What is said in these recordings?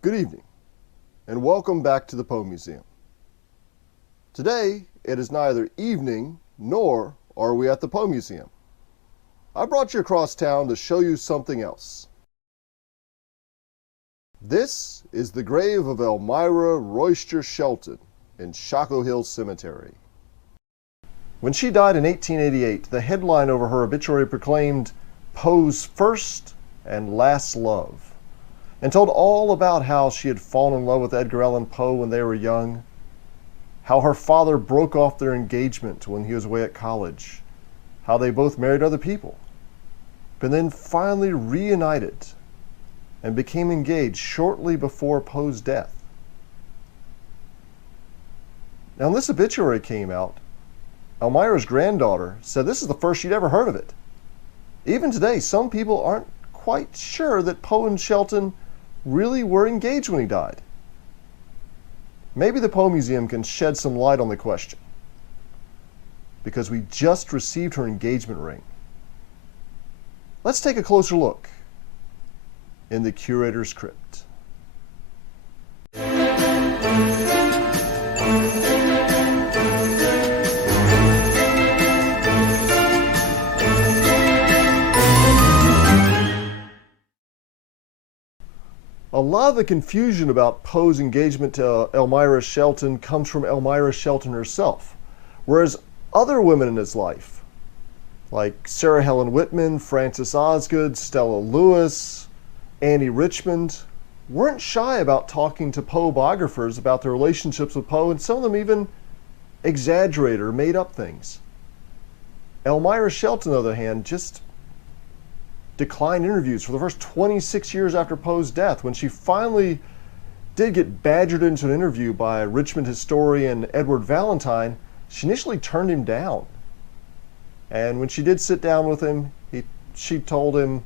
Good evening, and welcome back to the Poe Museum. Today, it is neither evening nor are we at the Poe Museum. I brought you across town to show you something else. This is the grave of Elmira Royster Shelton in Shockoe Hill Cemetery. When she died in 1888, the headline over her obituary proclaimed Poe's first and last love, and told all about how she had fallen in love with Edgar Allan Poe when they were young, how her father broke off their engagement when he was away at college, how they both married other people, but then finally reunited and became engaged shortly before Poe's death. Now, when this obituary came out, Elmira's granddaughter said this is the first she'd ever heard of it. Even today, some people aren't quite sure that Poe and Shelton really were engaged when he died. Maybe the Poe Museum can shed some light on the question, because we just received her engagement ring. Let's take a closer look in the Curator's Crypt. A lot of the confusion about Poe's engagement to Elmira Shelton comes from Elmira Shelton herself, whereas other women in his life, like Sarah Helen Whitman, Frances Osgood, Stella Lewis, Annie Richmond, weren't shy about talking to Poe biographers about their relationships with Poe, and some of them even exaggerated or made up things. Elmira Shelton, on the other hand, just declined interviews for the first 26 years after Poe's death. When she finally did get badgered into an interview by Richmond historian Edward Valentine, she initially turned him down. And when she did sit down with him, she told him,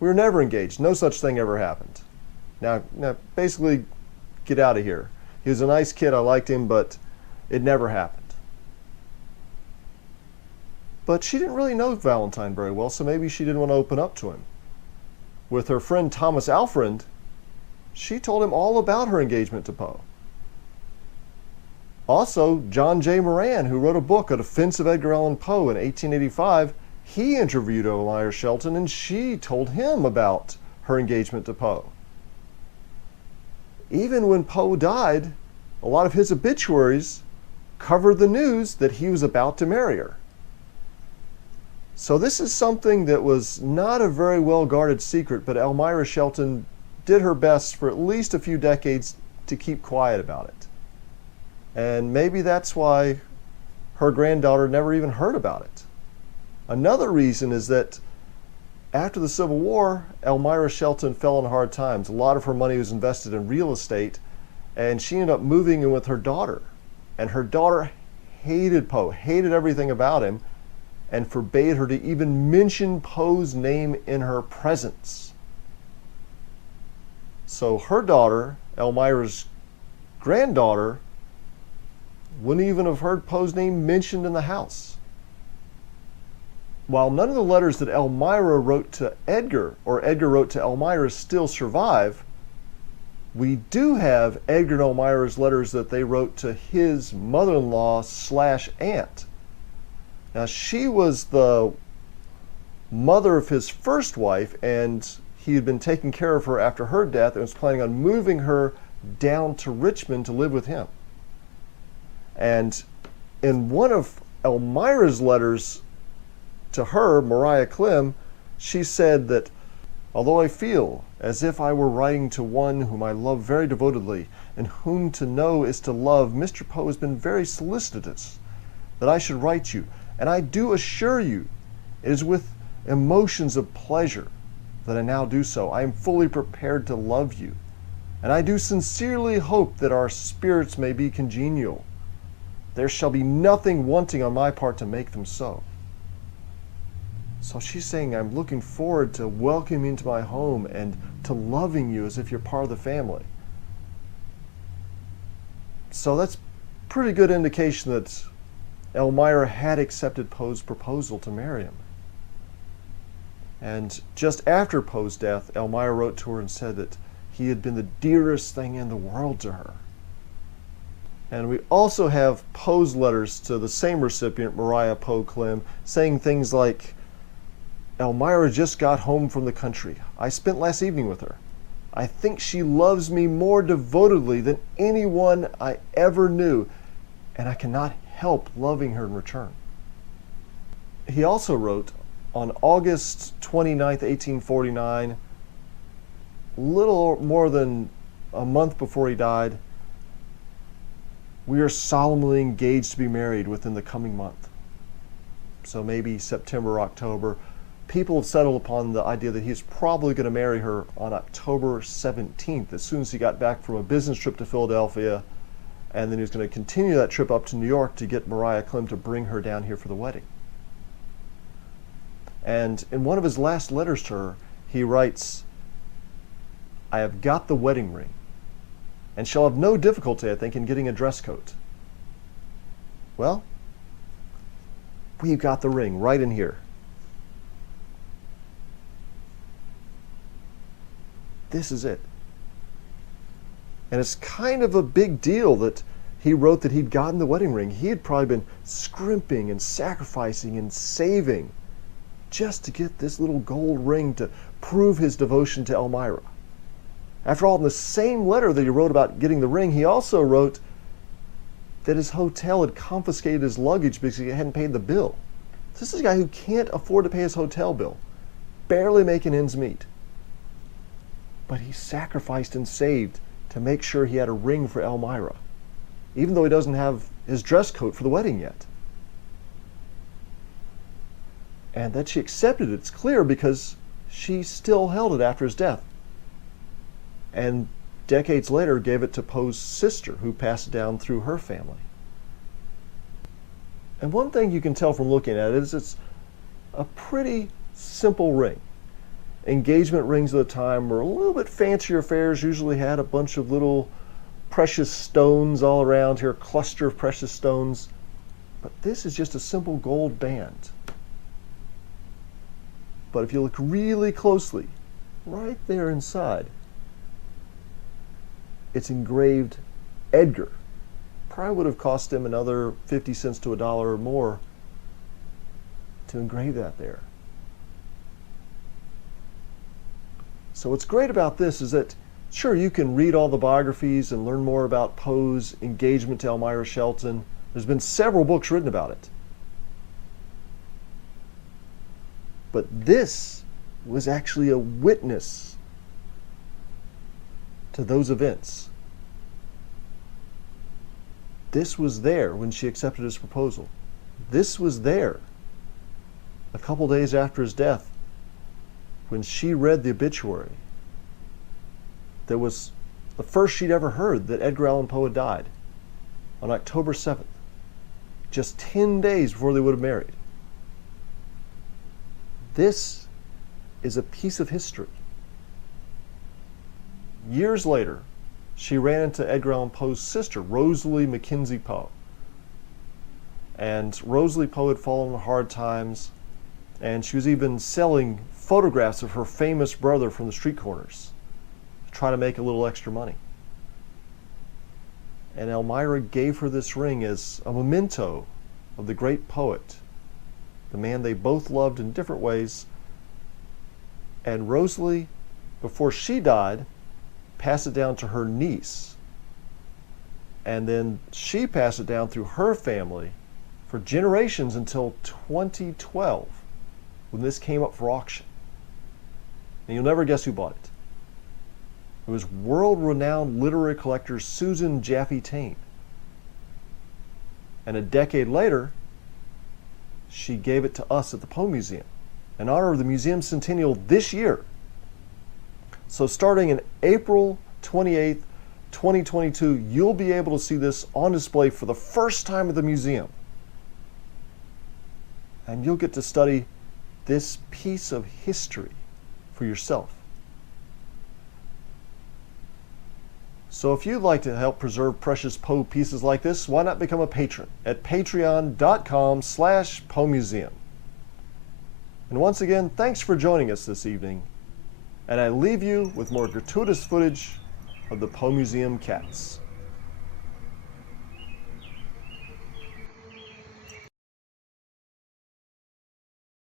"We were never engaged. No such thing ever happened. Now basically, get out of here. He was a nice kid. I liked him, but it never happened." But she didn't really know Valentine very well, so maybe she didn't want to open up to him. With her friend Thomas Alfred, she told him all about her engagement to Poe. Also, John J. Moran, who wrote a book, A Defense of Edgar Allan Poe, in 1885, he interviewed Elmira Shelton, and she told him about her engagement to Poe. Even when Poe died, a lot of his obituaries covered the news that he was about to marry her. So this is something that was not a very well-guarded secret, but Elmira Shelton did her best for at least a few decades to keep quiet about it. And maybe that's why her granddaughter never even heard about it. Another reason is that after the Civil War, Elmira Shelton fell on hard times. A lot of her money was invested in real estate, and she ended up moving in with her daughter. And her daughter hated Poe, hated everything about him, and forbade her to even mention Poe's name in her presence. So her daughter, Elmira's granddaughter, wouldn't even have heard Poe's name mentioned in the house. While none of the letters that Elmira wrote to Edgar or Edgar wrote to Elmira still survive, we do have Edgar and Elmira's letters that they wrote to his mother-in-law / aunt. Now, she was the mother of his first wife, and he had been taking care of her after her death and was planning on moving her down to Richmond to live with him. And in one of Elmira's letters to her, Mariah Clem, she said that, "Although I feel as if I were writing to one whom I love very devotedly, and whom to know is to love, Mr. Poe has been very solicitous that I should write you. And I do assure you, it is with emotions of pleasure that I now do so. I am fully prepared to love you, and I do sincerely hope that our spirits may be congenial. There shall be nothing wanting on my part to make them so." So she's saying, I'm looking forward to welcoming you into my home and to loving you as if you're part of the family. So that's pretty good indication that Elmira had accepted Poe's proposal to marry him. And just after Poe's death, Elmira wrote to her and said that He had been the dearest thing in the world to her. And we also have Poe's letters to the same recipient, Mariah Poe Klim, saying things like, Elmira just got home from the country. I spent last evening with her. I think she loves me more devotedly than anyone I ever knew, and I cannot help loving her in return. He also wrote, on August 29th, 1849, little more than a month before he died, we are solemnly engaged to be married within the coming month. So maybe September, October. People have settled upon the idea that he's probably going to marry her on October 17th, as soon as he got back from a business trip to Philadelphia, and then he was going to continue that trip up to New York to get Mariah Klim to bring her down here for the wedding. And in one of his last letters to her, he writes, I have got the wedding ring, and shall have no difficulty, I think, in getting a dress coat. Well, we've got the ring right in here. This is it. And it's kind of a big deal that he wrote that he'd gotten the wedding ring. He had probably been scrimping and sacrificing and saving just to get this little gold ring to prove his devotion to Elmira. After all, in the same letter that he wrote about getting the ring, he also wrote that his hotel had confiscated his luggage because he hadn't paid the bill. This is a guy who can't afford to pay his hotel bill, barely making ends meet. But he sacrificed and saved to make sure he had a ring for Elmira, even though he doesn't have his dress coat for the wedding yet. And that she accepted it's clear because she still held it after his death. And decades later gave it to Poe's sister, who passed it down through her family. And one thing you can tell from looking at it is it's a pretty simple ring. Engagement rings of the time were a little bit fancier affairs, usually had a bunch of little precious stones all around here, a cluster of precious stones. But this is just a simple gold band. But if you look really closely, right there inside, it's engraved Edgar. Probably would have cost him another 50 cents to $1 or more to engrave that there. So what's great about this is that, sure, you can read all the biographies and learn more about Poe's engagement to Elmira Shelton. There's been several books written about it. But this was actually a witness to those events. This was there when she accepted his proposal. This was there a couple days after his death when she read the obituary. That was the first she'd ever heard that Edgar Allan Poe had died on October 7th, just 10 days before they would have married. This is a piece of history. Years later, she ran into Edgar Allan Poe's sister, Rosalie Mackenzie Poe. And Rosalie Poe had fallen on hard times, and she was even selling photographs of her famous brother from the street corners to try to make a little extra money. And Elmira gave her this ring as a memento of the great poet, the man they both loved in different ways. And Rosalie, before she died, passed it down to her niece. And then she passed it down through her family for generations until 2012, when this came up for auction. And you'll never guess who bought it. It was world-renowned literary collector Susan Jaffe Tain. And a decade later, she gave it to us at the Poe Museum in honor of the museum's centennial this year. So starting in April 28th, 2022, you'll be able to see this on display for the first time at the museum. And you'll get to study this piece of history for yourself. So if you'd like to help preserve precious Poe pieces like this, why not become a patron at patreon.com/PoeMuseum. And once again, thanks for joining us this evening, And I leave you with more gratuitous footage of the Poe Museum cats.